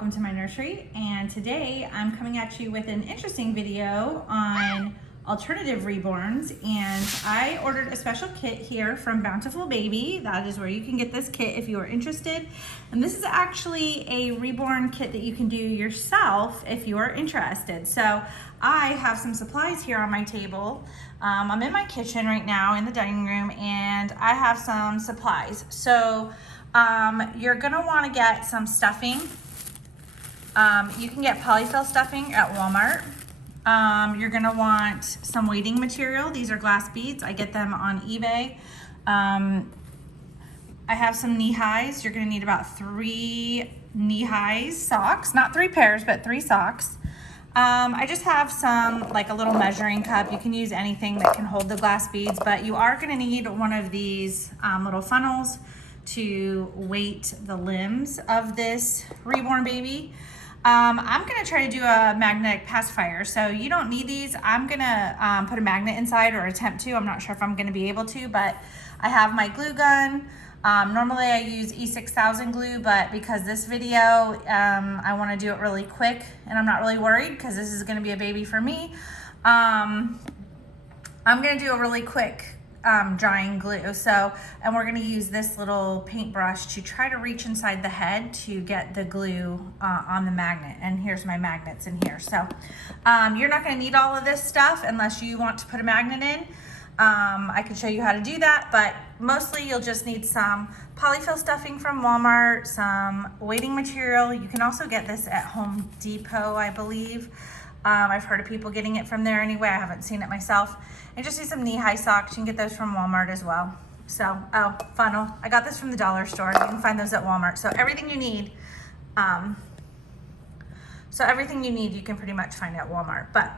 welcome to my nursery, and today I'm coming at you with an interesting video on alternative reborns. And I ordered a special kit here from Bountiful Baby. That is where you can get this kit if you are interested. And this is actually a reborn kit that you can do yourself if you are interested. So I have some supplies here on my table. I'm in my kitchen right now in the dining room, and I have some supplies. So you're gonna want to get some stuffing. You can get polyfill stuffing at Walmart. You're gonna want some weighting material. These are glass beads. I get them on eBay. I have some knee highs. You're gonna need about 3 knee highs socks, not 3 pairs, but 3 socks. I just have some, like a little measuring cup. You can use anything that can hold the glass beads, but you are gonna need one of these little funnels to weight the limbs of this reborn baby. I'm gonna try to do a magnetic pacifier, so you don't need these. I'm gonna put a magnet inside, or attempt to. I'm not sure if I'm gonna be able to, but I have my glue gun. Normally I use E6000 glue, but because this video, I wanna do it really quick, and I'm not really worried because this is gonna be a baby for me. I'm gonna do a really quick drying glue. So, and we're gonna use this little paintbrush to try to reach inside the head to get the glue on the magnet. And here's my magnets in here. So you're not gonna need all of this stuff unless you want to put a magnet in. I can show you how to do that, but mostly you'll just need some polyfill stuffing from Walmart, some weighting material. You can also get this at Home Depot, I believe. I've heard of people getting it from there anyway. I haven't seen it myself. And just need some knee-high socks. You can get those from Walmart as well. So, oh, funnel. I got this from the dollar store. You can find those at Walmart. So everything you need, you can pretty much find at Walmart. But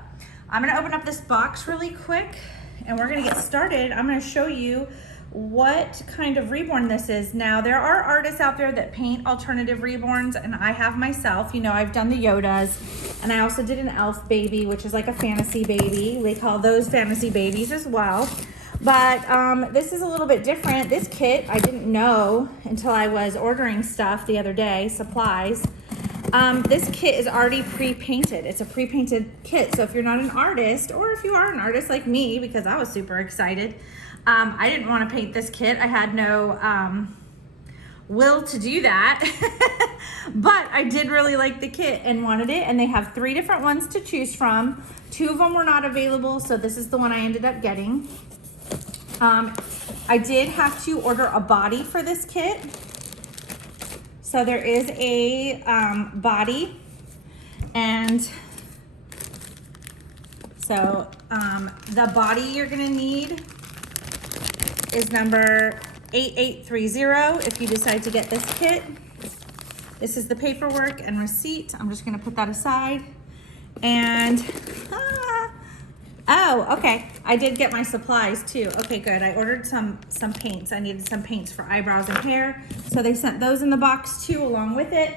I'm gonna open up this box really quick, and we're gonna get started. I'm gonna show you what kind of reborn this is. Now, there are artists out there that paint alternative reborns, and I have myself. You know, I've done the Yodas, and I also did an elf baby, which is like a fantasy baby. They call those fantasy babies as well. But this is a little bit different. This kit, I didn't know until I was ordering stuff the other day, supplies. This kit is already pre-painted. It's a pre-painted kit. So if you're not an artist, or if you are an artist like me, because I was super excited, I didn't want to paint this kit. I had no will to do that, but I did really like the kit and wanted it. And they have 3 different ones to choose from. 2 of them were not available, so this is the one I ended up getting. I did have to order a body for this kit. So there is a body, and so the body you're gonna need is number 8830 if you decide to get this kit. This is the paperwork and receipt. I'm just gonna put that aside. And, oh, okay. I did get my supplies too. Okay, good. I ordered some paints. I needed some paints for eyebrows and hair. So they sent those in the box too, along with it.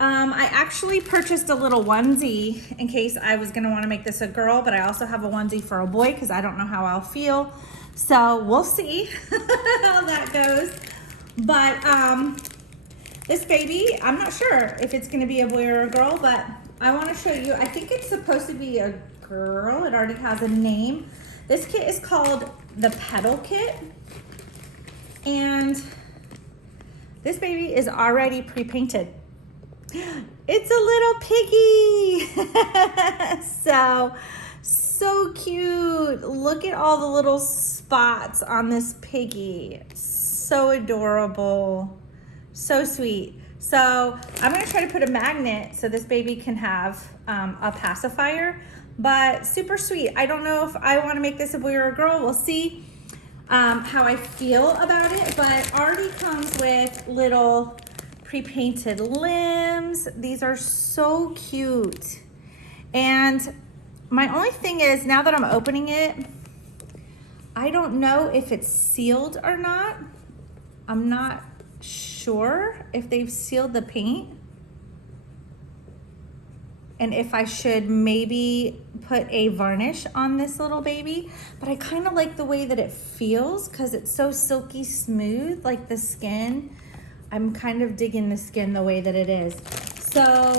I actually purchased a little onesie in case I was gonna wanna make this a girl, but I also have a onesie for a boy because I don't know how I'll feel. So we'll see how that goes. But this baby, I'm not sure if it's gonna be a boy or a girl, but I wanna show you. I think it's supposed to be a girl. It already has a name. This kit is called the Petal Kit. And this baby is already pre-painted. It's a little piggy. So cute. Look at all the little spots on this piggy. So adorable. So sweet. So I'm gonna try to put a magnet so this baby can have a pacifier, but super sweet. I don't know if I wanna make this a boy or a girl. We'll see how I feel about it, but it already comes with little pre-painted limbs. These are so cute. And my only thing is, now that I'm opening it, I don't know if it's sealed or not. I'm not sure if they've sealed the paint, and if I should maybe put a varnish on this little baby. But I kind of like the way that it feels because it's so silky smooth, like the skin. I'm kind of digging the skin the way that it is. So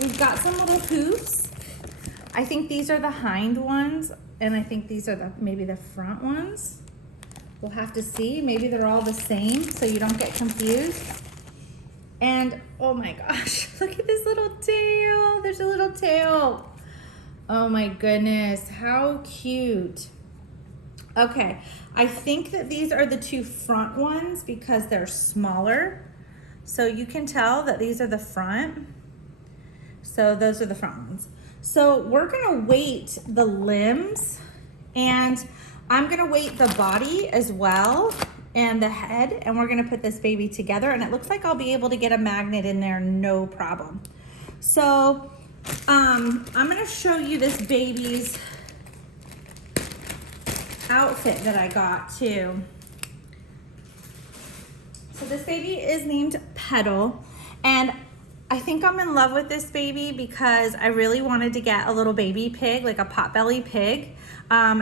we've got some little hoops. I think these are the hind ones, and I think these are maybe the front ones. We'll have to see. Maybe they're all the same so you don't get confused. And oh my gosh, look at this little tail. There's a little tail. Oh my goodness, how cute. Okay, I think that these are the two front ones because they're smaller. So you can tell that these are the front. So those are the front ones. So we're gonna weight the limbs, and I'm gonna weight the body as well and the head, and we're gonna put this baby together, and it looks like I'll be able to get a magnet in there, no problem. So I'm gonna show you this baby's outfit that I got too. So this baby is named Petal, and I think I'm in love with this baby because I really wanted to get a little baby pig, like a potbelly pig.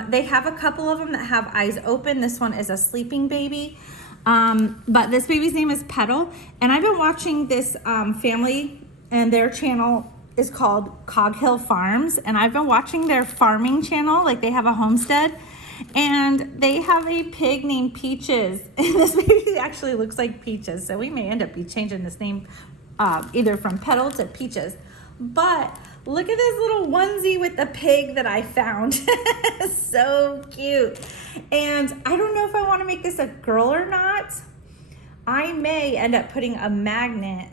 They have a couple of them that have eyes open. This one is a sleeping baby. But this baby's name is Petal, and I've been watching this family, and their channel is called Cog Hill Farms, and I've been watching their farming channel, like they have a homestead, and they have a pig named Peaches, and this baby actually looks like Peaches, so we may end up changing this name either from Petal to Peaches. But look at this little onesie with the pig that I found. So cute. And I don't know if I want to make this a girl or not. I may end up putting a magnet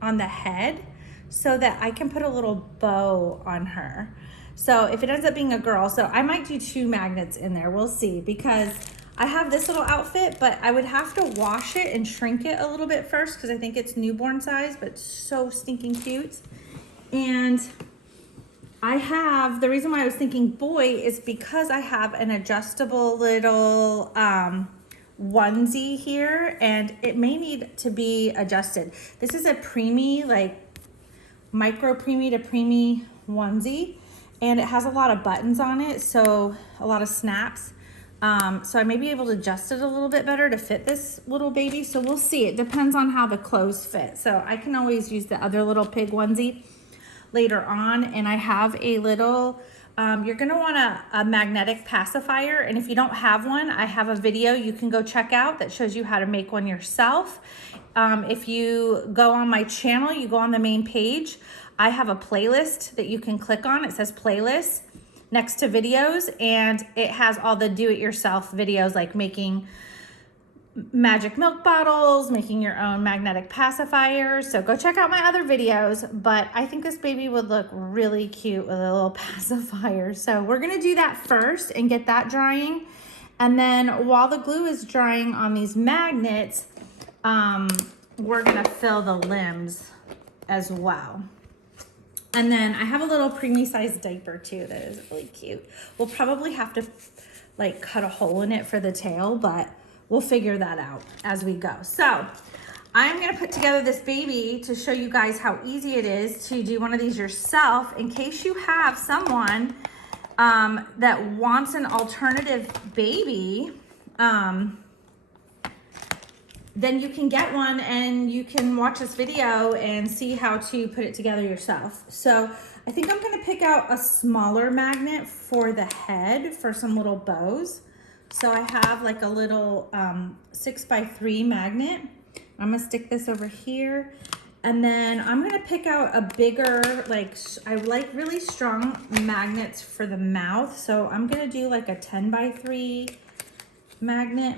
on the head so that I can put a little bow on her. So if it ends up being a girl, so I might do 2 magnets in there. We'll see, because I have this little outfit, but I would have to wash it and shrink it a little bit first because I think it's newborn size, but so stinking cute. And I have, the reason why I was thinking boy is because I have an adjustable little onesie here, and it may need to be adjusted. This is a preemie, like micro preemie to preemie onesie, and it has a lot of buttons on it, so a lot of snaps. So I may be able to adjust it a little bit better to fit this little baby. So we'll see. It depends on how the clothes fit. So I can always use the other little pig onesie later on. And I have a little, you're gonna want a magnetic pacifier. And if you don't have one, I have a video you can go check out that shows you how to make one yourself. If you go on my channel, you go on the main page, I have a playlist that you can click on. It says playlists next to videos, and it has all the do-it-yourself videos like making magic milk bottles, making your own magnetic pacifiers. So go check out my other videos, but I think this baby would look really cute with a little pacifier. So we're gonna do that first and get that drying. And then while the glue is drying on these magnets, we're gonna fill the limbs as well. And then I have a little preemie sized diaper too that is really cute. We'll probably have to like cut a hole in it for the tail, but we'll figure that out as we go. So I'm gonna put together this baby to show you guys how easy it is to do one of these yourself in case you have someone that wants an alternative baby. Then you can get one and you can watch this video and see how to put it together yourself. So I think I'm gonna pick out a smaller magnet for the head for some little bows. So I have like a little 6x3 magnet. I'm gonna stick this over here. And then I'm gonna pick out a bigger, like I like really strong magnets for the mouth. So I'm gonna do like a 10x3 magnet.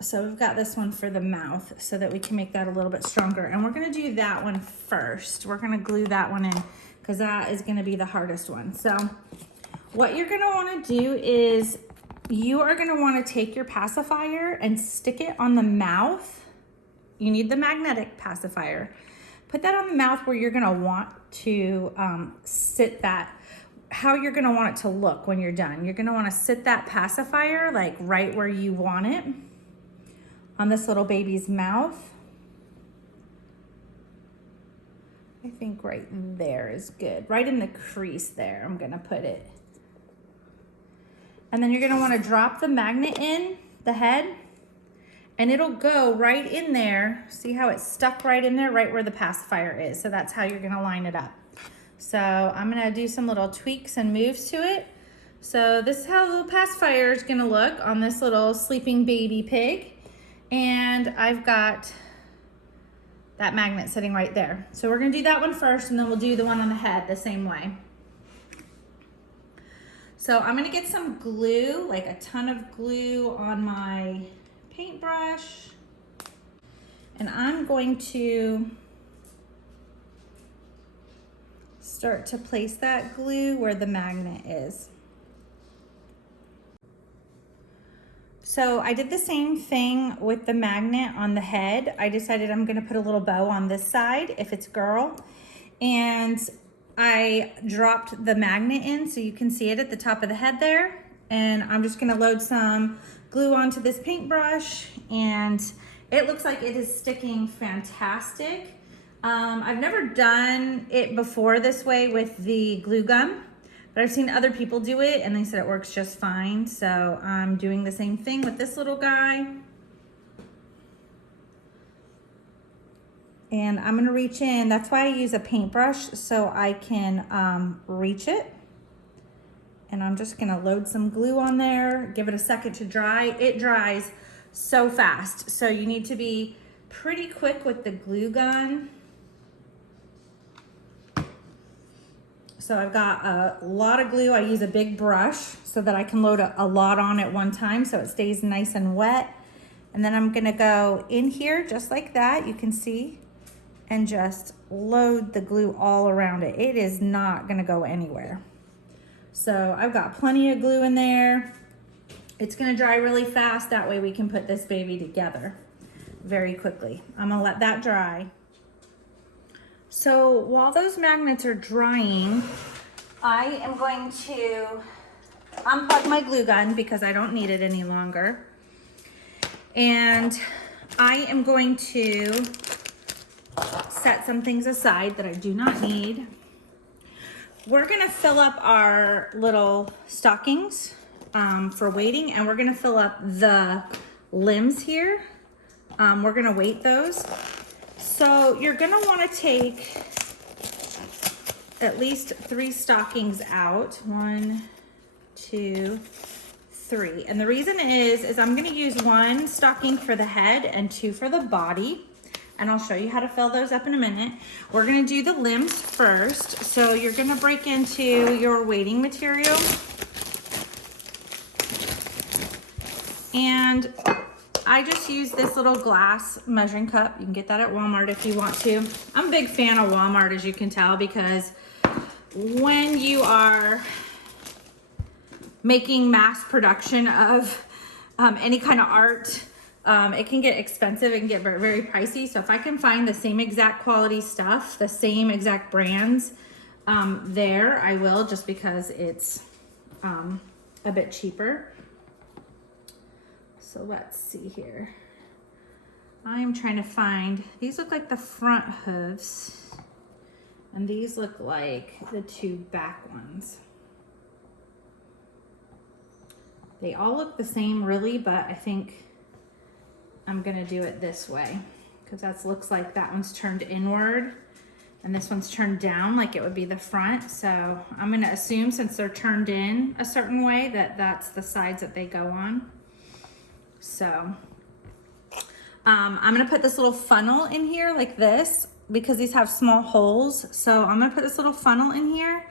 So we've got this one for the mouth so that we can make that a little bit stronger. And we're gonna do that one first. We're gonna glue that one in because that is gonna be the hardest one. So what you're gonna wanna do is you are gonna wanna take your pacifier and stick it on the mouth. You need the magnetic pacifier. Put that on the mouth where you're gonna want to sit that, how you're gonna want it to look when you're done. You're gonna wanna sit that pacifier like right where you want it on this little baby's mouth. I think right there is good. Right in the crease there, I'm gonna put it. And then you're gonna wanna drop the magnet in the head, and it'll go right in there. See how it's stuck right in there, right where the pacifier is. So that's how you're gonna line it up. So I'm gonna do some little tweaks and moves to it. So this is how the little pacifier is gonna look on this little sleeping baby pig. And I've got that magnet sitting right there. So we're gonna do that one first, and then we'll do the one on the head the same way. So I'm gonna get some glue, like a ton of glue on my paintbrush. And I'm going to start to place that glue where the magnet is. So I did the same thing with the magnet on the head. I decided I'm gonna put a little bow on this side if it's girl. And I dropped the magnet in so you can see it at the top of the head there. And I'm just gonna load some glue onto this paintbrush, and it looks like it is sticking fantastic. I've never done it before this way with the glue gun, but I've seen other people do it and they said it works just fine. So I'm doing the same thing with this little guy. And I'm gonna reach in. That's why I use a paintbrush, so I can reach it. And I'm just gonna load some glue on there, give it a second to dry. It dries so fast, so you need to be pretty quick with the glue gun. So I've got a lot of glue. I use a big brush so that I can load a lot on at one time so it stays nice and wet. And then I'm gonna go in here just like that, you can see, and just load the glue all around it. It is not gonna go anywhere. So I've got plenty of glue in there. It's gonna dry really fast. That way we can put this baby together very quickly. I'm gonna let that dry. So while those magnets are drying, I am going to unplug my glue gun because I don't need it any longer. And I am going to set some things aside that I do not need. We're gonna fill up our little stockings for weighting, and we're gonna fill up the limbs here. We're gonna weight those. So you're gonna wanna take at least 3 stockings out. 1, 2, 3. And the reason is I'm gonna use 1 stocking for the head and 2 for the body. And I'll show you how to fill those up in a minute. We're gonna do the limbs first. So you're gonna break into your weighting material. And I just use this little glass measuring cup. You can get that at Walmart if you want to. I'm a big fan of Walmart, as you can tell, because when you are making mass production of any kind of art, it can get expensive. It can get very, very pricey. So if I can find the same exact quality stuff, the same exact brands there, I will, just because it's a bit cheaper. So let's see here. I'm trying to find, these look like the front hooves, and these look like the 2 back ones. They all look the same really, but I think I'm gonna do it this way because that looks like that one's turned inward and this one's turned down like it would be the front. So I'm gonna assume, since they're turned in a certain way, that that's the sides that they go on. So I'm gonna put this little funnel in here like this because these have small holes. So I'm gonna put this little funnel in here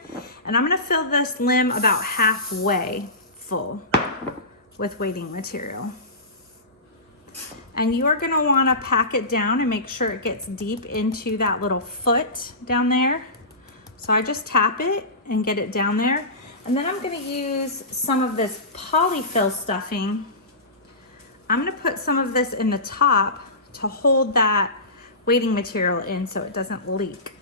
and I'm gonna fill this limb about halfway full with weighting material. And you are gonna wanna pack it down and make sure it gets deep into that little foot down there. So I just tap it and get it down there. And then I'm gonna use some of this polyfill stuffing. I'm gonna put some of this in the top to hold that weighting material in so it doesn't leak.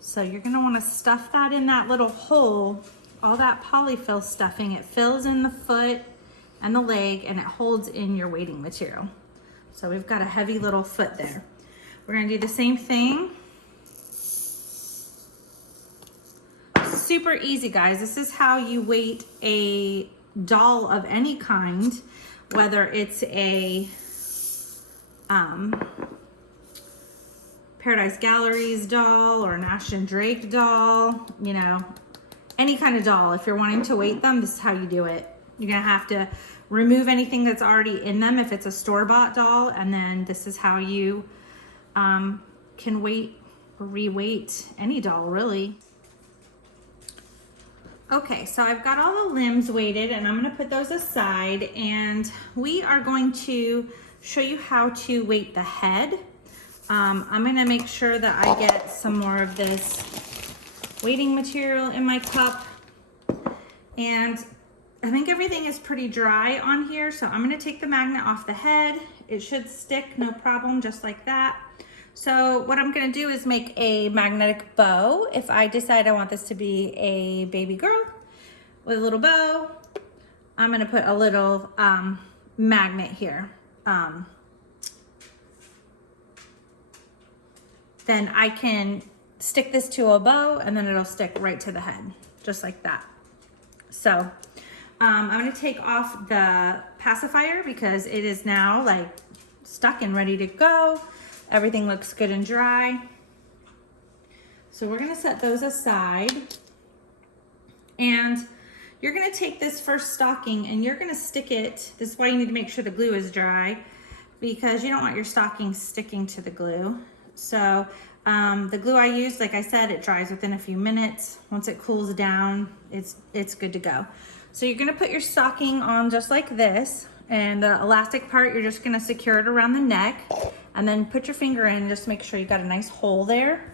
So you're gonna wanna stuff that in that little hole, all that polyfill stuffing. It fills in the foot and the leg and it holds in your weighting material. So we've got a heavy little foot there. We're gonna do the same thing. Super easy, guys. This is how you weight a doll of any kind, whether it's a Paradise Galleries doll or an Ashton Drake doll, you know, any kind of doll. If you're wanting to weight them, this is how you do it. You're gonna have to remove anything that's already in them if it's a store-bought doll, and then this is how you can weight or re-weight any doll, really. Okay, so I've got all the limbs weighted and I'm gonna put those aside, and we are going to show you how to weight the head. I'm gonna make sure that I get some more of this weighting material in my cup, and I think everything is pretty dry on here, so I'm gonna take the magnet off the head. It should stick no problem, just like that. So what I'm gonna do is make a magnetic bow. If I decide I want this to be a baby girl with a little bow, I'm gonna put a little magnet here. Then I can stick this to a bow and then it'll stick right to the head, just like that. So I'm gonna take off the pacifier because it is now like stuck and ready to go. Everything looks good and dry. So we're gonna set those aside. And you're gonna take this first stocking and you're gonna stick it. This is why you need to make sure the glue is dry, because you don't want your stocking sticking to the glue. So the glue I used, like I said, it dries within a few minutes. Once it cools down, it's good to go. So you're gonna put your stocking on just like this, and the elastic part, you're just gonna secure it around the neck, and then put your finger in and just make sure you got a nice hole there.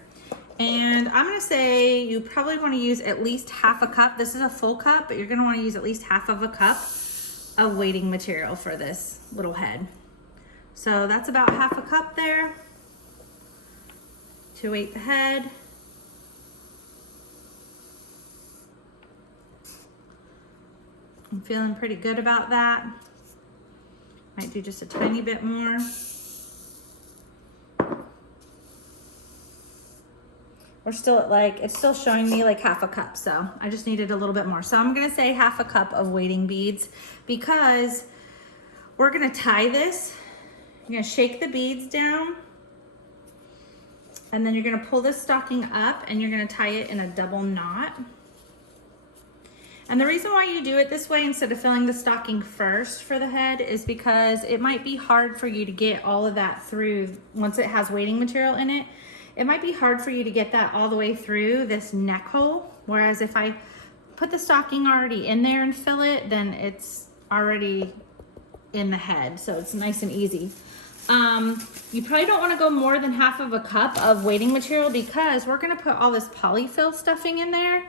And I'm gonna say you probably wanna use at least half a cup. This is a full cup, but you're gonna wanna use at least half of a cup of weighting material for this little head. So that's about half a cup there to weight the head. I'm feeling pretty good about that. Might do just a tiny bit more. We're still at like, it's still showing me like half a cup, so I just needed a little bit more. So I'm gonna say half a cup of weighting beads, because we're gonna tie this. You're gonna shake the beads down, and then you're gonna pull this stocking up and you're gonna tie it in a double knot. And the reason why you do it this way instead of filling the stocking first for the head is because it might be hard for you to get all of that through once it has weighting material in it. It might be hard for you to get that all the way through this neck hole. Whereas if I put the stocking already in there and fill it, then it's already in the head. So it's nice and easy. You probably don't want to go more than half of a cup of weighting material, because we're going to put all this polyfill stuffing in there.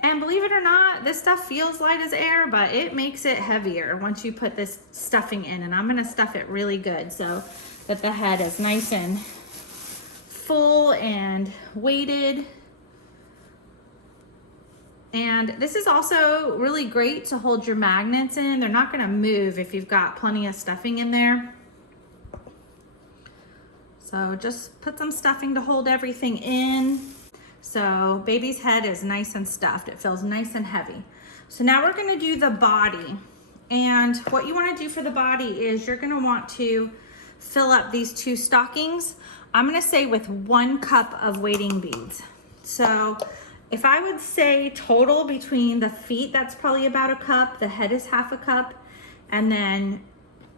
And believe it or not, this stuff feels light as air, but it makes it heavier once you put this stuffing in. And I'm going to stuff it really good so that the head is nice and full and weighted. And this is also really great to hold your magnets in. They're not going to move if you've got plenty of stuffing in there. So just put some stuffing to hold everything in. So baby's head is nice and stuffed. It feels nice and heavy. So now we're gonna do the body. And what you wanna do for the body is you're gonna want to fill up these two stockings. I'm gonna say with 1 cup of weighting beads. So if I would say total between the feet, that's probably about a cup. The head is half a cup. And then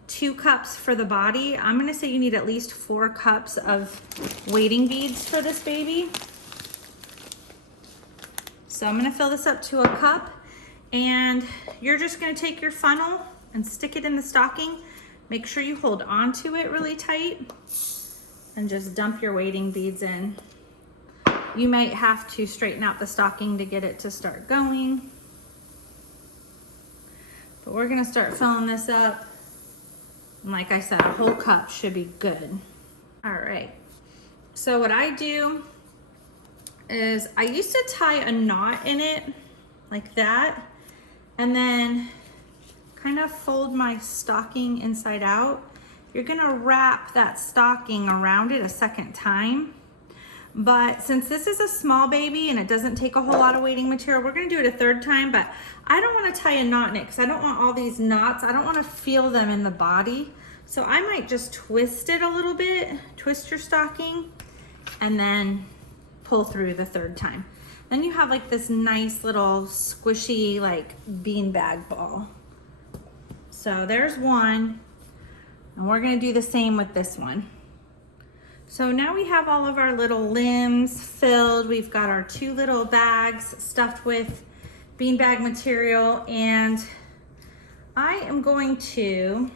2 cups for the body. I'm gonna say you need at least 4 cups of weighting beads for this baby. So I'm gonna fill this up to a cup, and you're just gonna take your funnel and stick it in the stocking. Make sure you hold on to it really tight and just dump your weighting beads in. You might have to straighten out the stocking to get it to start going. But we're gonna start filling this up. And like I said, a whole cup should be good. All right, so what I do is I used to tie a knot in it like that, and then kind of fold my stocking inside out. You're gonna wrap that stocking around it a second time. But since this is a small baby and it doesn't take a whole lot of weighting material, we're gonna do it a third time, but I don't wanna tie a knot in it because I don't want all these knots, I don't wanna feel them in the body. So I might just twist it a little bit, twist your stocking, and then pull through the third time. Then you have like this nice little squishy like beanbag ball. So there's one, and we're gonna do the same with this one. So now we have all of our little limbs filled. We've got our 2 little bags stuffed with beanbag material, and I am going to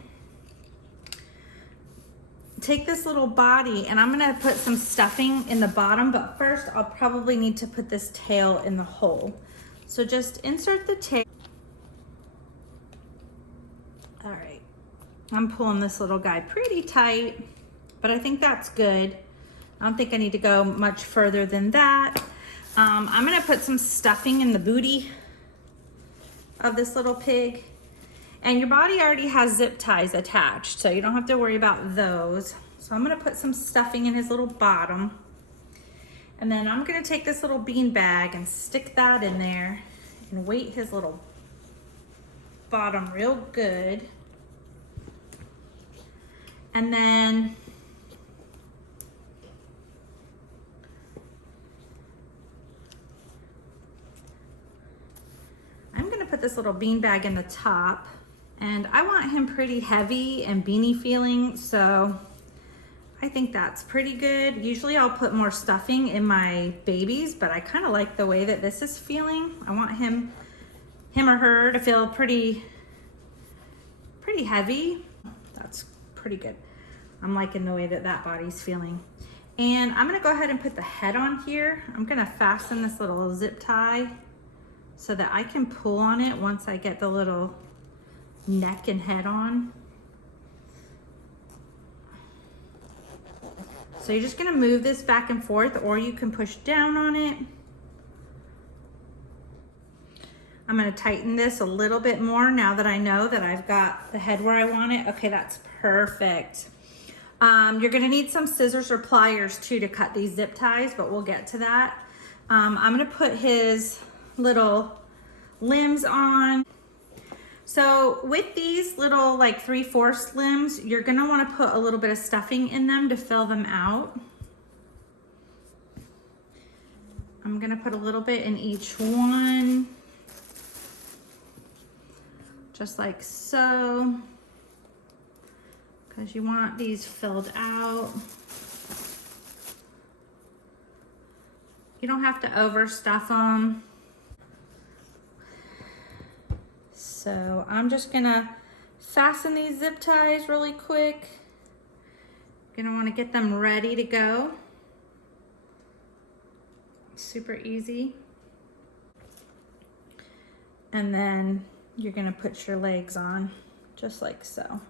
take this little body and I'm gonna put some stuffing in the bottom, but first I'll probably need to put this tail in the hole. So just insert the tail. All right, I'm pulling this little guy pretty tight, but I think that's good. I don't think I need to go much further than that. I'm gonna put some stuffing in the booty of this little pig. And your body already has zip ties attached, so you don't have to worry about those. So I'm gonna put some stuffing in his little bottom. And then I'm gonna take this little bean bag and stick that in there and weight his little bottom real good. And then I'm gonna put this little bean bag in the top. And I want him pretty heavy and beanie feeling, so I think that's pretty good. Usually I'll put more stuffing in my babies, but I kind of like the way that this is feeling. I want him or her to feel pretty heavy. That's pretty good. I'm liking the way that that body's feeling. And I'm gonna go ahead and put the head on here. I'm gonna fasten this little zip tie so that I can pull on it once I get the little neck and head on. So you're just gonna move this back and forth, or you can push down on it. I'm gonna tighten this a little bit more now that I know that I've got the head where I want it. Okay, that's perfect. You're gonna need some scissors or pliers too to cut these zip ties, but we'll get to that. I'm gonna put his little limbs on. So with these little like 3/4 limbs, you're gonna wanna put a little bit of stuffing in them to fill them out. I'm gonna put a little bit in each one, just like so, because you want these filled out. You don't have to overstuff them. So I'm just gonna fasten these zip ties really quick. Gonna wanna get them ready to go. Super easy. And then you're gonna put your legs on, just like so.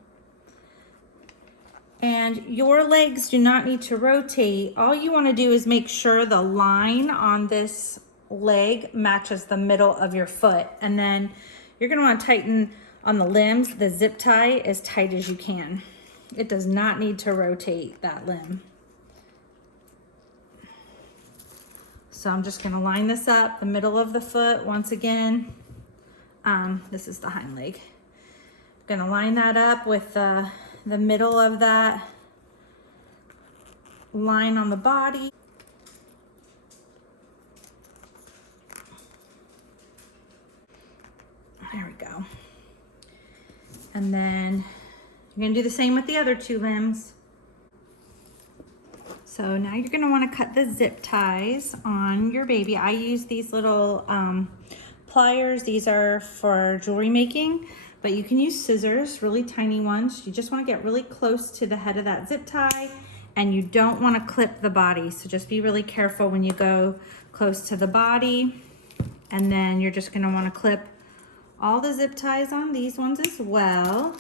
And your legs do not need to rotate. All you wanna do is make sure the line on this leg matches the middle of your foot. And then you're gonna wanna tighten on the limbs, the zip tie as tight as you can. It does not need to rotate that limb. So I'm just gonna line this up, the middle of the foot once again. This is the hind leg. Gonna line that up with the middle of that line on the body. There we go. And then you're gonna do the same with the other 2 limbs. So now you're gonna wanna cut the zip ties on your baby. I use these little pliers. These are for jewelry making, but you can use scissors, really tiny ones. You just wanna get really close to the head of that zip tie, and you don't wanna clip the body. So just be really careful when you go close to the body. And then you're just gonna wanna clip all the zip ties on these ones as well.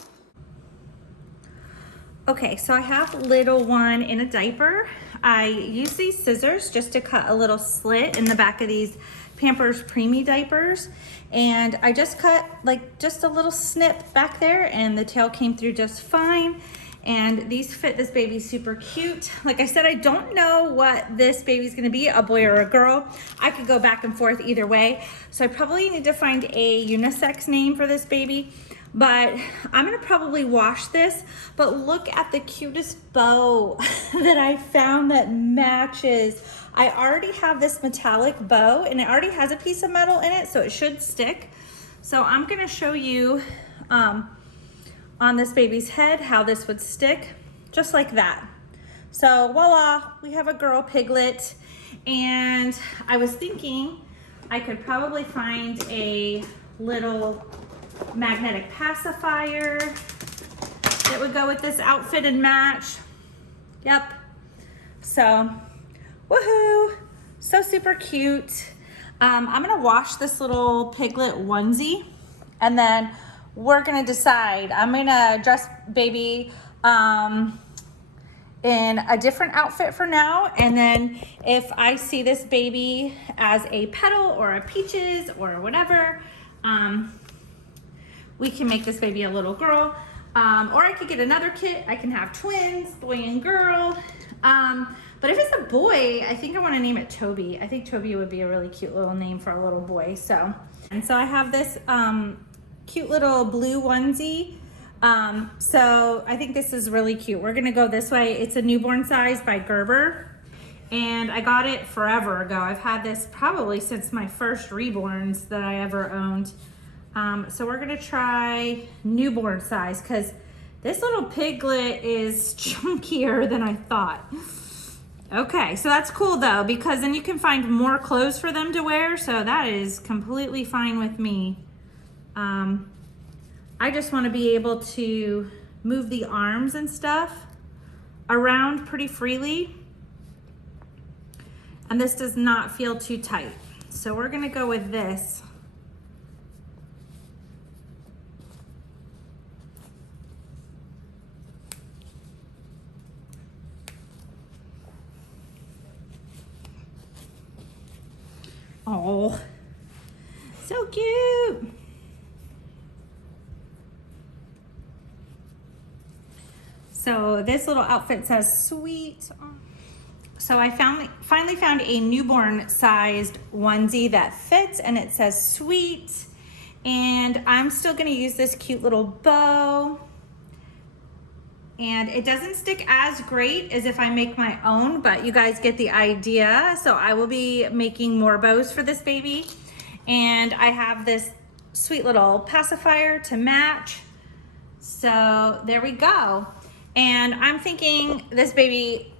Okay, so I have little one in a diaper. I use these scissors just to cut a little slit in the back of these Pampers Preemie diapers. And I just cut like just a little snip back there, and the tail came through just fine. And these fit this baby super cute. Like I said, I don't know what this baby's gonna be, a boy or a girl. I could go back and forth either way. So I probably need to find a unisex name for this baby. but I'm gonna probably wash this. But look at the cutest bow that I found that matches. I already have this metallic bow and it already has a piece of metal in it, so it should stick. So I'm gonna show you on this baby's head how this would stick, just like that. So voila, we have a girl piglet. And I was thinking I could probably find a little magnetic pacifier that would go with this outfit and match. Yep. So, woohoo! So super cute. I'm gonna wash this little piglet onesie, and then we're gonna decide. I'm gonna dress baby in a different outfit for now, and then if I see this baby as a Petal or a Peaches or whatever, we can make this baby a little girl, or I could get another kit. I can have twins, boy and girl, but if it's a boy, I think I want to name it Toby. I think Toby would be a really cute little name for a little boy. So I have this cute little blue onesie. So I think this is really cute. We're gonna go this way. It's a newborn size by Gerber, and I got it forever ago. I've had this probably since my first Reborns that I ever owned. So we're gonna try newborn size because this little piglet is chunkier than I thought. Okay, so that's cool though, because then you can find more clothes for them to wear, so that is completely fine with me. I just want to be able to move the arms and stuff around pretty freely. And this does not feel too tight. So we're going to go with this. Oh, so cute. So this little outfit says sweet. So I finally found a newborn sized onesie that fits, and it says sweet. And I'm still gonna use this cute little bow. And it doesn't stick as great as if I make my own, but you guys get the idea. So I will be making more bows for this baby. And I have this sweet little pacifier to match. So there we go. And I'm thinking this baby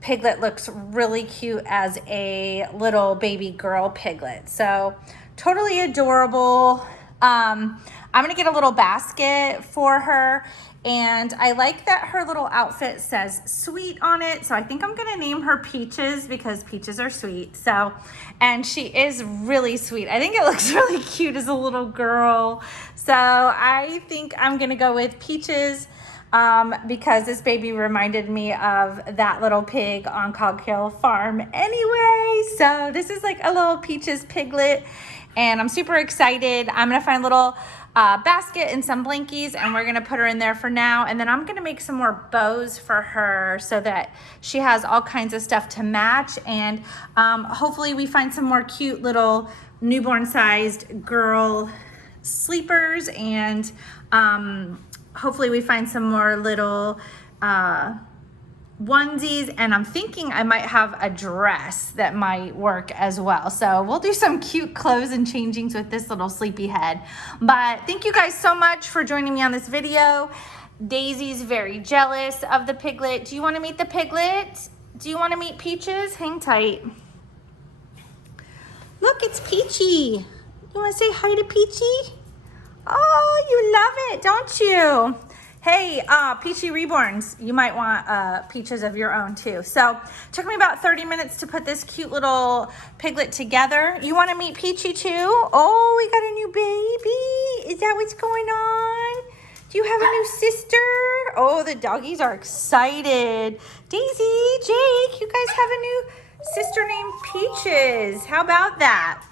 piglet looks really cute as a little baby girl piglet. So totally adorable. I'm gonna get a little basket for her, and I like that her little outfit says sweet on it. So I think I'm gonna name her Peaches because peaches are sweet. So, and she is really sweet. I think it looks really cute as a little girl. So I think I'm gonna go with Peaches. Because this baby reminded me of that little pig on Coghill Farm anyway. So this is like a little Peaches piglet, and I'm super excited. I'm gonna find a little basket and some blankies, and we're gonna put her in there for now, and then I'm gonna make some more bows for her so that she has all kinds of stuff to match, and hopefully we find some more cute little newborn sized girl sleepers, and hopefully we find some more little onesies, and I'm thinking I might have a dress that might work as well. So we'll do some cute clothes and changings with this little sleepy head. But thank you guys so much for joining me on this video. Daisy's very jealous of the piglet. Do you want to meet the piglet? Do you want to meet Peaches? Hang tight. Look, it's Peachy. You want to say hi to Peachy? Oh, you love it, don't you? Hey, Peachy Reborns, you might want Peaches of your own too. So it took me about 30 minutes to put this cute little piglet together. You want to meet Peachy too? Oh, we got a new baby. Is that what's going on? Do you have a new sister? Oh, the doggies are excited. Daisy, Jake, you guys have a new sister named Peaches. How about that?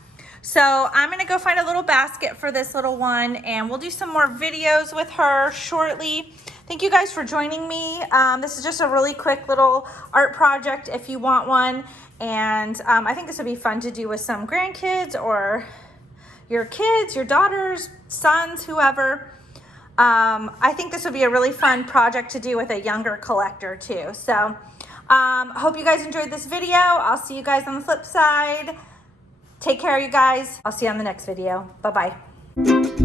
So I'm gonna go find a little basket for this little one, and we'll do some more videos with her shortly. Thank you guys for joining me. This is just a really quick little art project if you want one. And I think this would be fun to do with some grandkids or your kids, your daughters, sons, whoever. I think this would be a really fun project to do with a younger collector too. So hope you guys enjoyed this video. I'll see you guys on the flip side. Take care, you guys. I'll see you on the next video. Bye-bye.